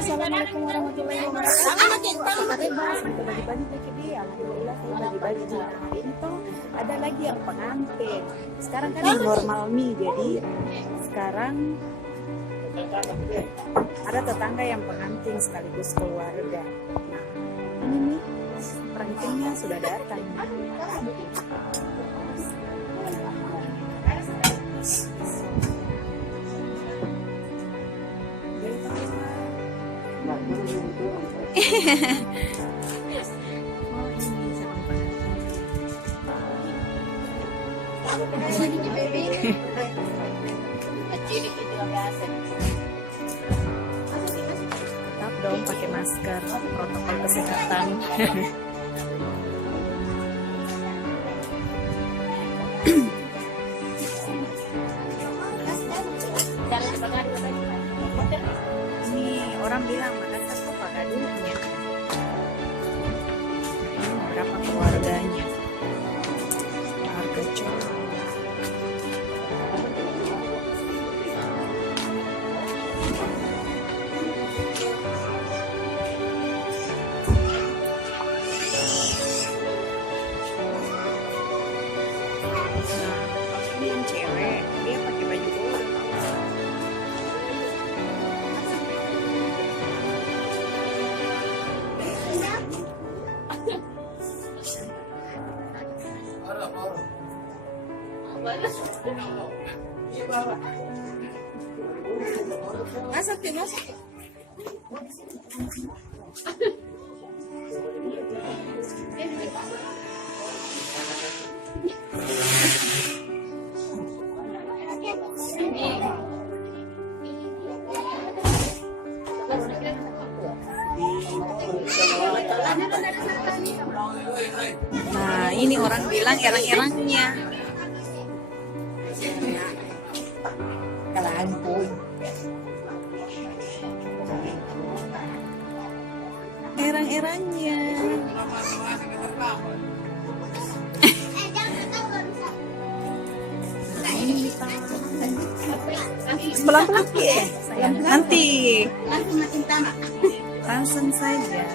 Assalamualaikum warahmatullahi wabarakatuh. Bebas kita bagi-bagi ke dia. Alhamdulillah saya bagi-bagi. Ini tuh ada lagi yang pengantin. Sekarang kan normal nih, jadi sekarang ada tetangga yang pengantin sekaligus keluarga. Nah, ini nih pengantinnya sudah datang. Tetap dong pakai masker, protokol kesehatan. Ini orang bilang Makassar kok Pagaduhnya. Ini berapa keluarganya? Harga cowok. Ini yang cewek, dia pakai baju bola. Masuk. Nah, ini orang bilang erang-erangnya. Erang-erangnya. Pelan-pelan ya. Nanti makin tamak. Langsung saja.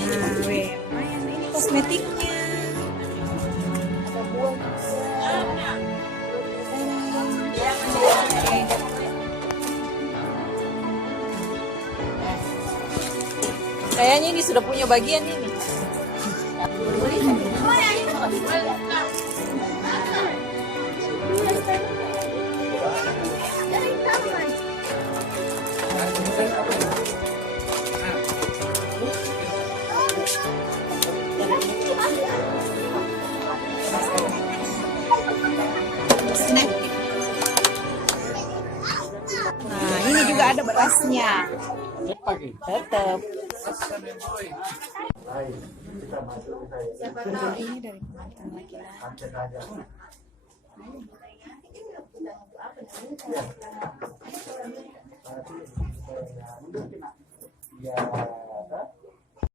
Ini kosmetiknya. Ada buah. Kayaknya ini sudah punya bagian ini. Nah, ini juga ada berasnya. Tetap. Siapa tahu ini dari pengantin laki-laki.